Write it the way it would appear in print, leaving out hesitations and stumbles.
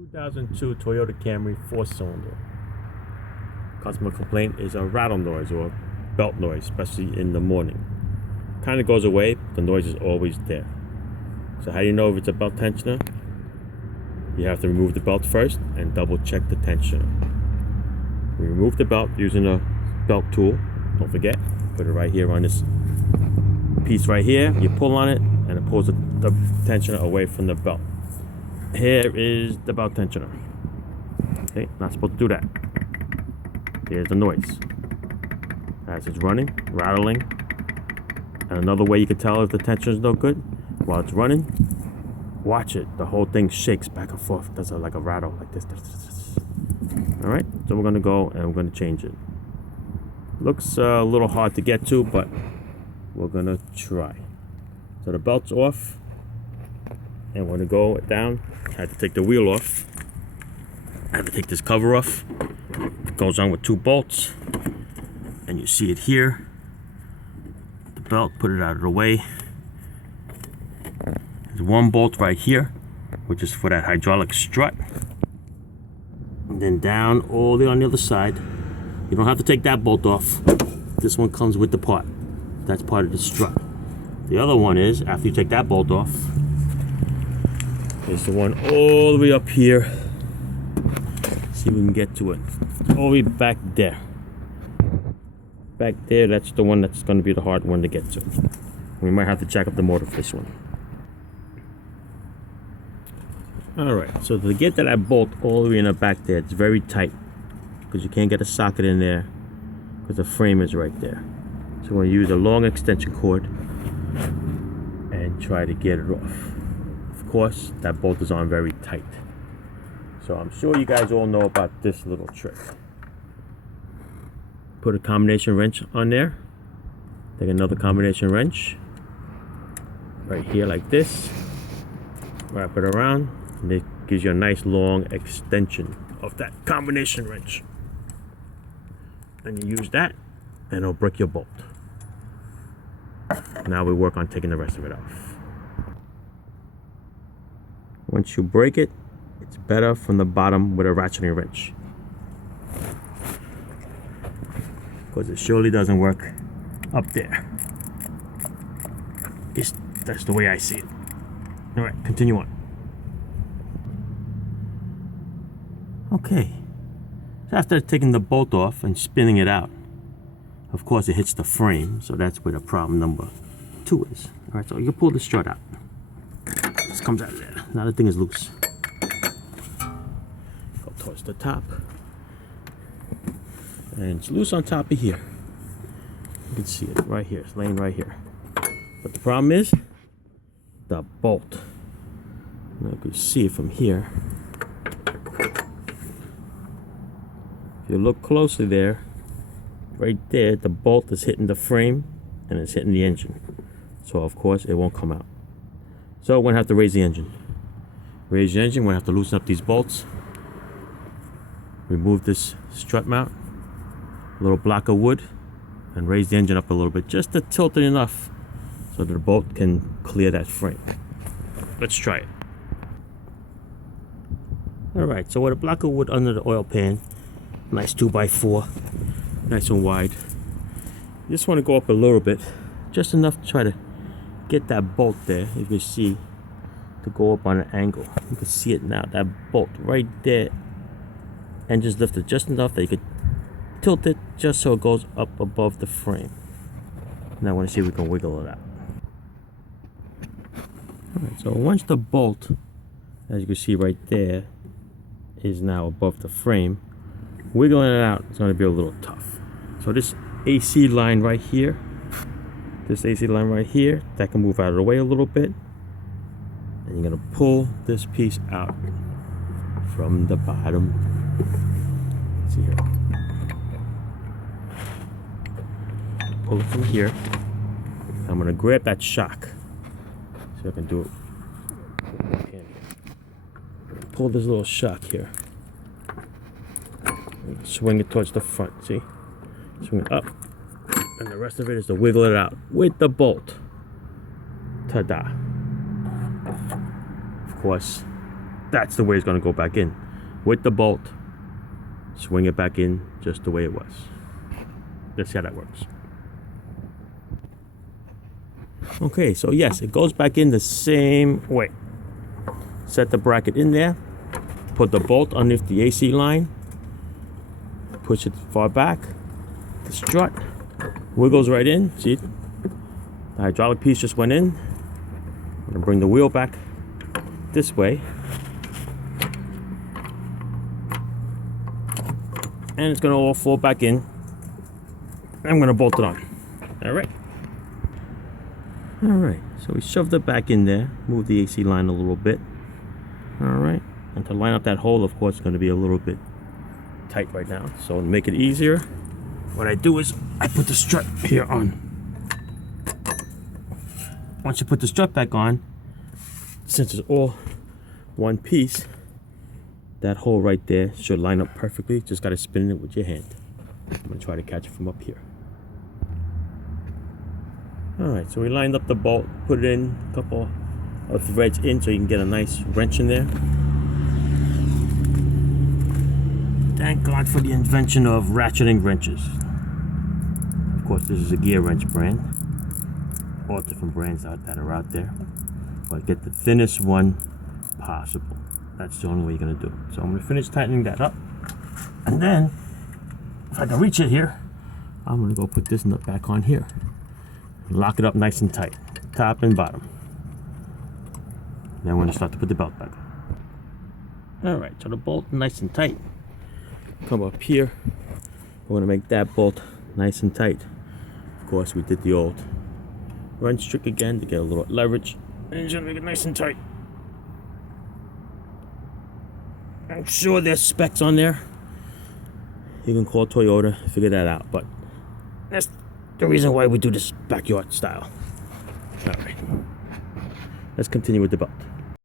2002 Toyota Camry 4-cylinder. Customer complaint is a rattle noise or belt noise, especially in the morning. Kind of goes away, but the noise is always there. So how do you know if it's a belt tensioner? You have to remove the belt first and double check the tensioner. Remove the belt using a belt tool. Don't forget, put it right here on this piece right here. You pull on it and it pulls the tensioner away from the belt. Here is the belt tensioner. Okay, not supposed to do that. Here's the noise as it's running, rattling. And another way you can tell if the tensioner is no good, while it's running, watch it. The whole thing shakes back and forth. Does like a rattle like this. All right, so we're gonna go and we're gonna change it. Looks a little hard to get to, but we're gonna try. So the belt's off, and we're gonna go down. I had to take the wheel off. I had to take this cover off. It goes on with 2 bolts, and you see it here. The belt, put it out of the way. There's 1 bolt right here, which is for that hydraulic strut. And then down all the way on the other side. You don't have to take that bolt off. This one comes with the part. That's part of the strut. The other one is, after you take that bolt off, there's the one all the way up here. See if we can get to it. All the way back there. Back there, that's the one that's going to be the hard one to get to. We might have to jack up the motor for this one. Alright, so to get to that bolt all the way in the back there, it's very tight. Because you can't get a socket in there. Because the frame is right there. So we're going to use a long extension cord and try to get it off. Of course, that bolt is on very tight. So I'm sure you guys all know about this little trick. Put a combination wrench on there. Take another combination wrench. Right here like this. Wrap it around. And it gives you a nice long extension of that combination wrench. And you use that and it'll break your bolt. Now we work on taking the rest of it off. Once you break it, it's better from the bottom with a ratcheting wrench. Because it surely doesn't work up there. That's the way I see it. Alright, continue on. Okay. So after taking the bolt off and spinning it out, of course it hits the frame, so that's where the problem number 2 is. Alright, so you can pull the strut out. This comes out of there. Now the thing is loose. Go towards the top. And it's loose on top of here. You can see it right here. It's laying right here. But the problem is the bolt. Now you can see it from here. If you look closely there, right there, the bolt is hitting the frame and it's hitting the engine. So of course it won't come out. So we're gonna have to raise the engine. Raise the engine, we're gonna have to loosen up these bolts. Remove this strut mount, a little block of wood, and raise the engine up a little bit, just to tilt it enough so that the bolt can clear that frame. Let's try it. Alright, so with a block of wood under the oil pan, nice 2x4, nice and wide. You just want to go up a little bit, just enough to try to get that bolt there. You can see to go up on an angle. You can see it now, that bolt right there. And just lift it just enough that you could tilt it just so it goes up above the frame. Now I want to see if we can wiggle it out. Alright, so once the bolt, as you can see right there, is now above the frame, wiggling it out is going to be a little tough. So this AC line right here, that can move out of the way a little bit. And you're going to pull this piece out from the bottom. Let's see here. Pull it from here. I'm going to grab that shock. See if I can do it. Pull this little shock here. Swing it towards the front, see? Swing it up. And the rest of it is to wiggle it out with the bolt. Ta-da. Of course, that's the way it's going to go back in. With the bolt, swing it back in just the way it was. Let's see how that works. Okay, so yes, it goes back in the same way. Set the bracket in there, put the bolt underneath the AC line, push it far back, the strut wiggles right in. See, the hydraulic piece just went in. I'm gonna bring the wheel back this way, and it's gonna all fall back in. I'm gonna bolt it on. All right. All right, so we shoved it back in there, move the AC line a little bit. All right, and to line up that hole, of course, it's going to be a little bit tight right now. So to make it easier, what I do is I put the strut here on. Once you put the strut back on, since it's all one piece, that hole right there should line up perfectly. Just got to spin it with your hand. I'm going to try to catch it from up here. Alright, so we lined up the bolt, put it in, a couple of threads in so you can get a nice wrench in there. Thank God for the invention of ratcheting wrenches. Of course, this is a gear wrench brand. All different brands that are out there. But get the thinnest one possible. That's the only way you're going to do it. So I'm going to finish tightening that up. And then, if I can reach it here, I'm going to go put this nut back on here. Lock it up nice and tight, top and bottom. Then we're gonna start to put the belt back on. All right, so the bolt nice and tight. Come up here. We're gonna make that bolt nice and tight. Of course, we did the old wrench trick again to get a little leverage. And just make it nice and tight. I'm sure there's specs on there. You can call Toyota, figure that out, but that's the reason why we do this backyard style. All right, let's continue with the belt.